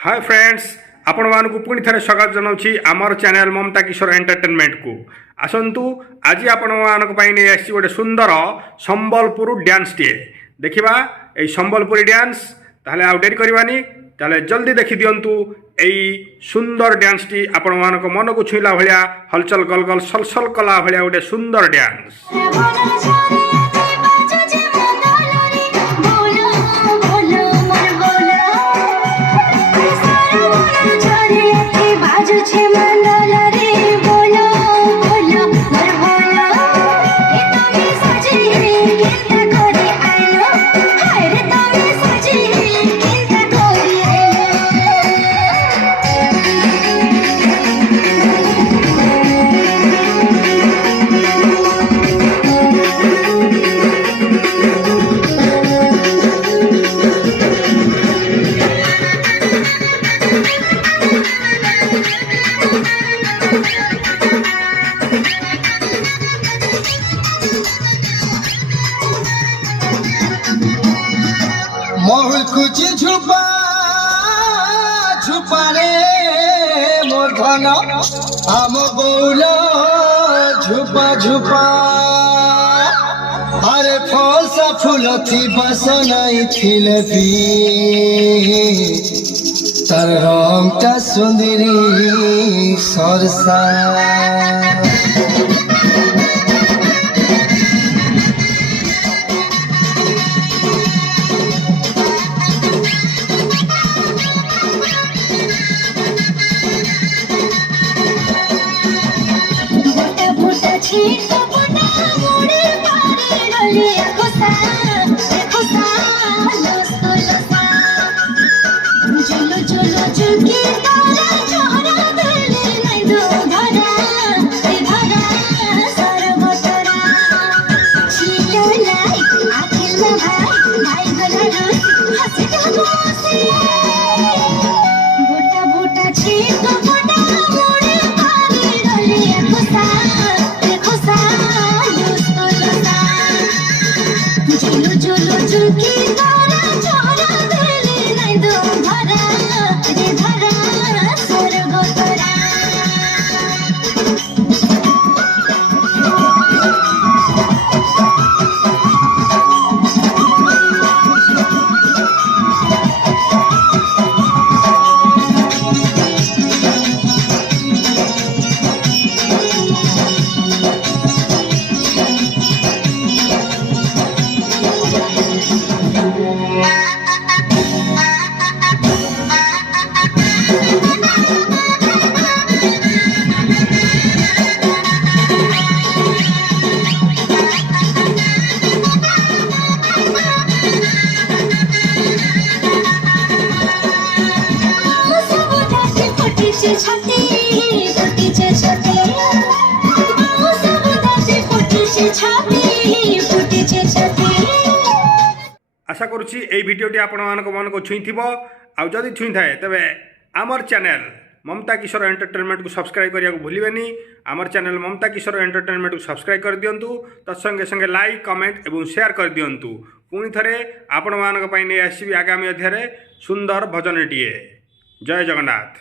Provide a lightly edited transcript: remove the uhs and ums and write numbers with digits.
Hi friends, आपण मानक पुणी थे स्वागत जनाऊँगी आमर चैनल ममता किशोर एंटरटेनमेंट को। आसतु आज आपण मानक नहीं आसी गोटे सुंदर संबलपुर डांस टे देखा ये संबलपुरी डांस। ताहले आउ डेरी करवानी, ताहले जल्दी देखी दिंतु यही सुंदर डांस टी आपण मानक मन को छुईला भाया हलचल गलगल सलसल कला भाया गोटे सुंदर डांस। मोर कुछ छुपा छुपा रे मोर धन आम बौला छुपा छुपा अरे फलसा फूल थी बस नहीं थिले भी तर रंगटा सुंदरी सरसा आशा करुँची ये भिडटी आपण मन को छुई थी। आदि छुई थाए तेरे आमर चैनल ममता किशोर एंटरटेनमेंट को सब्सक्राइब करने को भूलें। आमर चैनल ममता किशोर एंटरटेनमेंट को सब्सक्राइब कर दिंतु, तत्संगे संगे लाइक कमेंट और शेयर कर दिंतु। पुणी थे आपण मानी आसबि आगामी अध्याय सुंदर भजनटीए। जय जगन्नाथ।